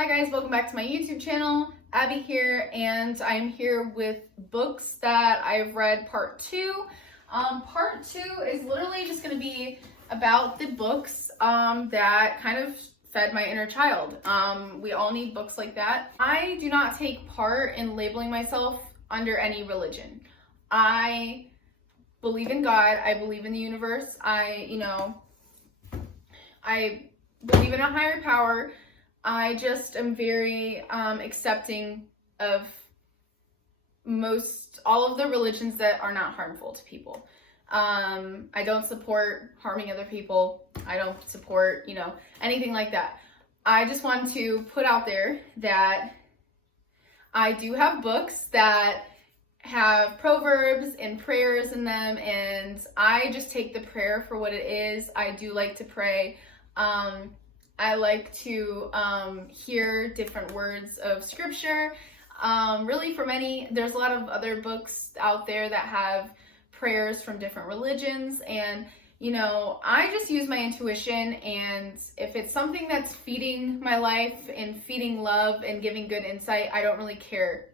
Hi guys, welcome back to my YouTube channel. Abby here, and I'm here with books that I've read part 2. Part 2 is literally just going to be about the books that kind of fed my inner child. We all need books like that. I do not take part in labeling myself under any religion. I believe in God. I believe in the universe. I believe in a higher power. I just am very accepting of all of the religions that are not harmful to people. I don't support harming other people. I don't support, anything like that. I just want to put out there that I do have books that have proverbs and prayers in them, and I just take the prayer for what it is. I do like to pray. I like to hear different words of scripture. There's a lot of other books out there that have prayers from different religions, and I just use my intuition, and if it's something that's feeding my life and feeding love and giving good insight, I don't really care.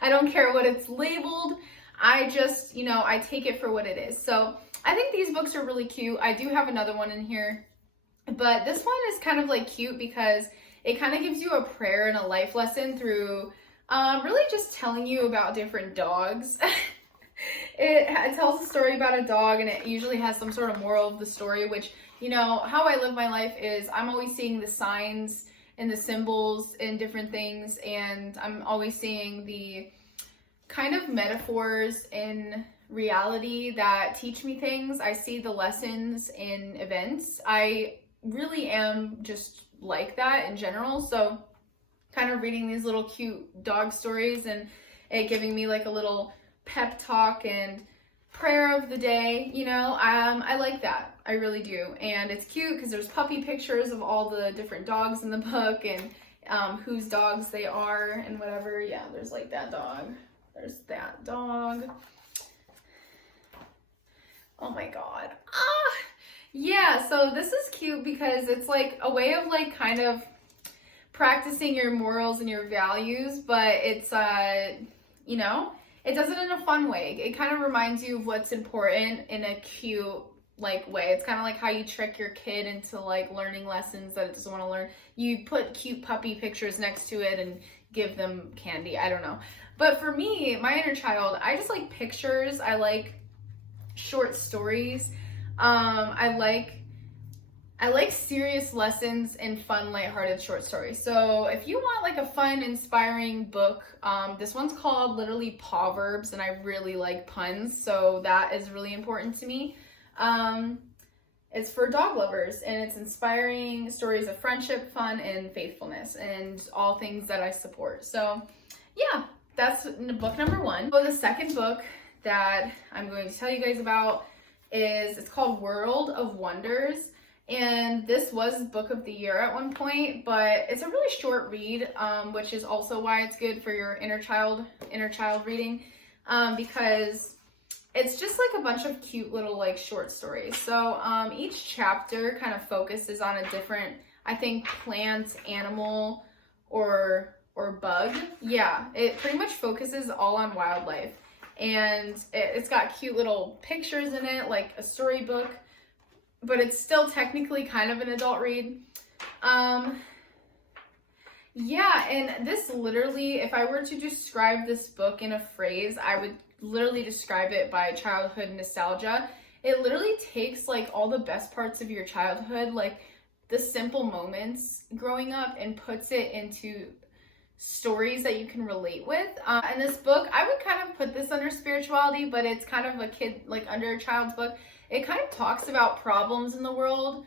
I don't care what it's labeled. I just, I take it for what it is. So I think these books are really cute. I do have another one in here, but this one is kind of like cute because it kind of gives you a prayer and a life lesson through really just telling you about different dogs. It tells a story about a dog, and it usually has some sort of moral of the story, which, how I live my life is I'm always seeing the signs and the symbols and different things, and I'm always seeing the kind of metaphors in reality that teach me things. I see the lessons in events. I really am just like that in general, so kind of reading these little cute dog stories and it giving me like a little pep talk and prayer of the day, I like that. I really do. And it's cute because there's puppy pictures of all the different dogs in the book and whose dogs they are and whatever. Yeah, there's like that dog. There's that dog. Oh my god. Yeah, so this is cute because it's like a way of like kind of practicing your morals and your values, but it's it does it in a fun way. It kind of reminds you of what's important in a cute like way. It's kind of like how you trick your kid into like learning lessons that it doesn't want to learn. You put cute puppy pictures next to it and give them candy. I don't know. But for me, my inner child, I just like pictures. I like short stories. I like serious lessons and fun, lighthearted short stories. So if you want like a fun, inspiring book, this one's called literally Proverbs, and I really like puns, so that is really important to me. It's for dog lovers, and it's inspiring stories of friendship, fun, and faithfulness, and all things that I support. So yeah, that's book number 1. So the second book that I'm going to tell you guys about it's called World of Wonders. And this was book of the year at one point, but it's a really short read, which is also why it's good for your inner child reading, because it's just like a bunch of cute little like short stories. So each chapter kind of focuses on a different, I think, plant, animal, or bug. Yeah, it pretty much focuses all on wildlife, and it's got cute little pictures in it, like a storybook, but it's still technically kind of an adult read. Yeah, and this literally, if I were to describe this book in a phrase, I would literally describe it by childhood nostalgia. It literally takes like all the best parts of your childhood, like the simple moments growing up, and puts it into stories that you can relate with. And this book, I would kind of put this under spirituality, but it's kind of a kid, like under a child's book. It kind of talks about problems in the world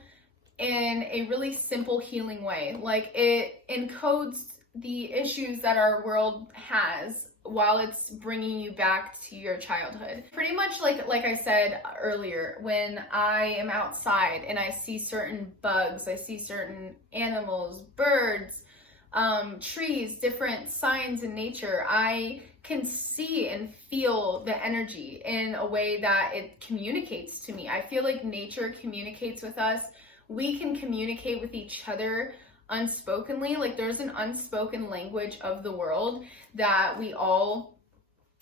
in a really simple, healing way. Like it encodes the issues that our world has while it's bringing you back to your childhood. Pretty much like I said earlier, when I am outside and I see certain bugs, I see certain animals, birds, trees, different signs in nature, I can see and feel the energy in a way that it communicates to me. I feel like nature communicates with us. We can communicate with each other unspokenly. Like there's an unspoken language of the world that we all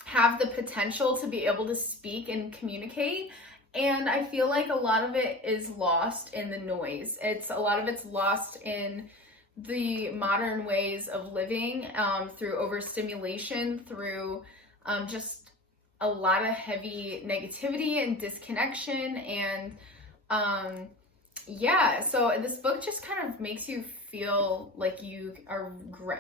have the potential to be able to speak and communicate. And I feel like a lot of it is lost in the noise. A lot of it's lost in the modern ways of living, through overstimulation, through just a lot of heavy negativity and disconnection. And yeah, so this book just kind of makes you feel like you are,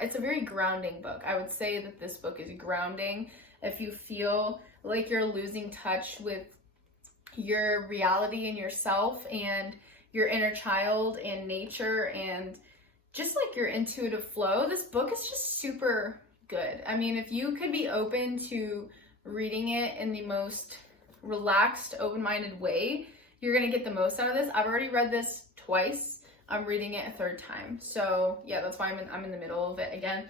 it's a very grounding book. I would say that this book is grounding. If you feel like you're losing touch with your reality and yourself and your inner child and nature and just like your intuitive flow, this book is just super good. I mean, if you could be open to reading it in the most relaxed, open-minded way, you're gonna get the most out of this. I've already read this twice. I'm reading it a third time. So yeah, that's why I'm in the middle of it again.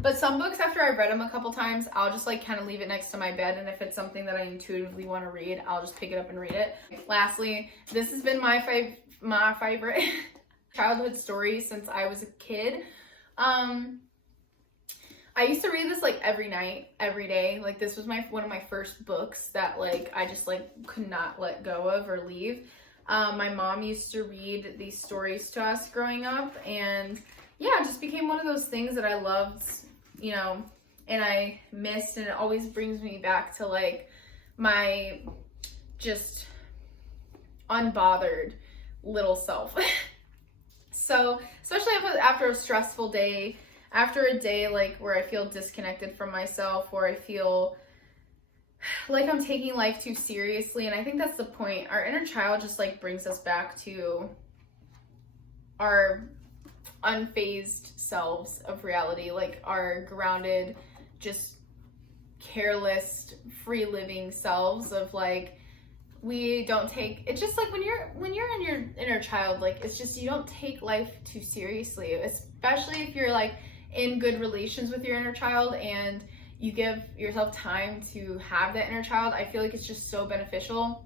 But some books, after I've read them a couple times, I'll just like kind of leave it next to my bed. And if it's something that I intuitively want to read, I'll just pick it up and read it. Lastly, this has been my favorite childhood story since I was a kid. I used to read this like every night, every day. Like this was one of my first books that like I just like could not let go of or leave. My mom used to read these stories to us growing up, and yeah, it just became one of those things that I loved, you know, and I missed, and it always brings me back to like my just unbothered little self. So, especially after a stressful day, after a day like where I feel disconnected from myself, where I feel like I'm taking life too seriously. And I think that's the point. Our inner child just like brings us back to our unfazed selves of reality, like our grounded, just careless, free living selves of like, we don't take, it's just like when you're in your inner child, like it's just, you don't take life too seriously, especially if you're like in good relations with your inner child and you give yourself time to have that inner child. I feel like it's just so beneficial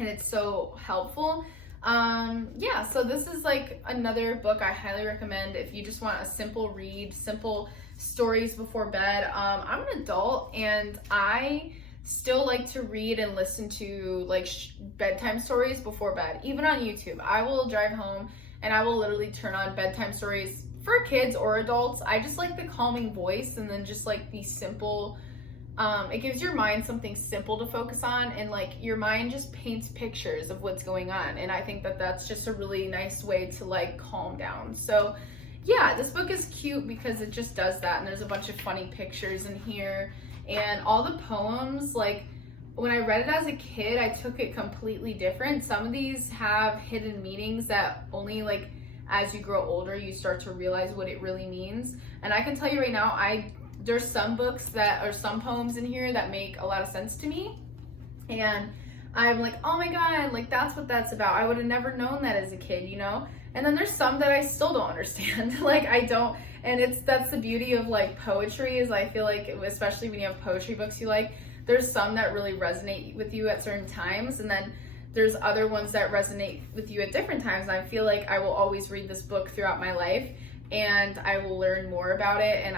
and it's so helpful. Yeah, so this is like another book I highly recommend if you just want a simple read, simple stories before bed. I'm an adult and I still like to read and listen to like bedtime stories before bed, even on YouTube. I will drive home and I will literally turn on bedtime stories for kids or adults. I just like the calming voice, and then just like the simple, it gives your mind something simple to focus on, and like your mind just paints pictures of what's going on. And I think that that's just a really nice way to like calm down. So yeah, this book is cute because it just does that. And there's a bunch of funny pictures in here, and all the poems, like when I read it as a kid, I took it completely different. Some of these have hidden meanings that only like as you grow older, you start to realize what it really means. And I can tell you right now, there's some books that, or some poems in here that make a lot of sense to me. And I'm like, oh my God, like that's what that's about. I would have never known that as a kid, you know? And then there's some that I still don't understand. Like I don't, and that's the beauty of like poetry, is I feel like, especially when you have poetry books you like, there's some that really resonate with you at certain times. And then there's other ones that resonate with you at different times. And I feel like I will always read this book throughout my life, and I will learn more about it, and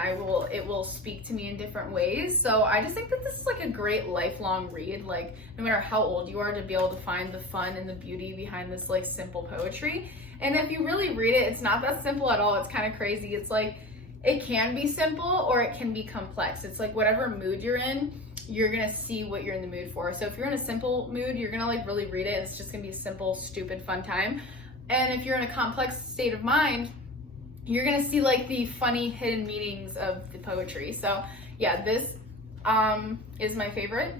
it will speak to me in different ways. So I just think that this is like a great lifelong read, like no matter how old you are, to be able to find the fun and the beauty behind this like simple poetry. And if you really read it, it's not that simple at all. It's kind of crazy. It's like, it can be simple or it can be complex. It's like whatever mood you're in, you're gonna see what you're in the mood for. So if you're in a simple mood, you're gonna like really read it. It's just gonna be a simple, stupid, fun time. And if you're in a complex state of mind, you're gonna see like the funny hidden meanings of the poetry. So yeah, this is my favorite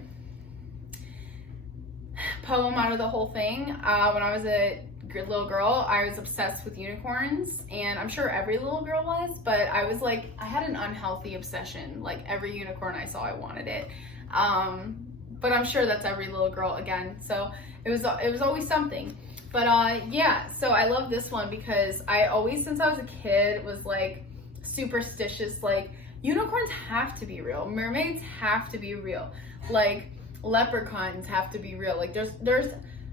poem out of the whole thing. When I was a little girl, I was obsessed with unicorns, and I'm sure every little girl was, but I was like, I had an unhealthy obsession. Like every unicorn I saw, I wanted it. But I'm sure that's every little girl again. So it was always something. But yeah, so I love this one because I always, since I was a kid, was like superstitious. Like unicorns have to be real, mermaids have to be real, like leprechauns have to be real. Like there's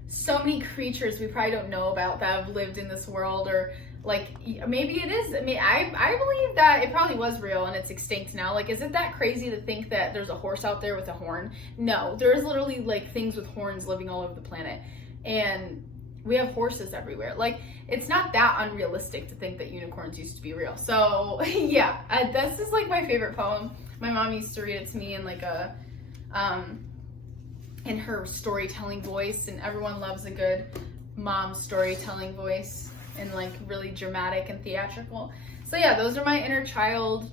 so many creatures we probably don't know about that have lived in this world, or Like, maybe it is. I mean, I believe that it probably was real and it's extinct now. Like, is it that crazy to think that there's a horse out there with a horn? No, there's literally like things with horns living all over the planet. And we have horses everywhere. Like, it's not that unrealistic to think that unicorns used to be real. So yeah, this is like my favorite poem. My mom used to read it to me in like a, in her storytelling voice, and everyone loves a good mom storytelling voice, and like really dramatic and theatrical. So yeah, those are my inner child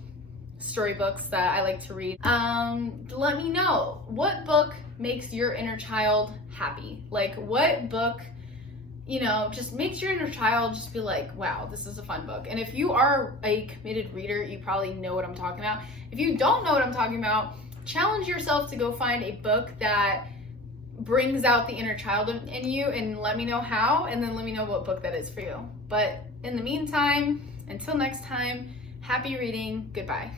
storybooks that I like to read. Let me know, what book makes your inner child happy? Like, what book, you know, just makes your inner child just be like, wow, this is a fun book. And if you are a committed reader, you probably know what I'm talking about. If you don't know what I'm talking about, challenge yourself to go find a book that brings out the inner child in you, and let me know how, and then let me know what book that is for you. But in the meantime, until next time, happy reading. Goodbye.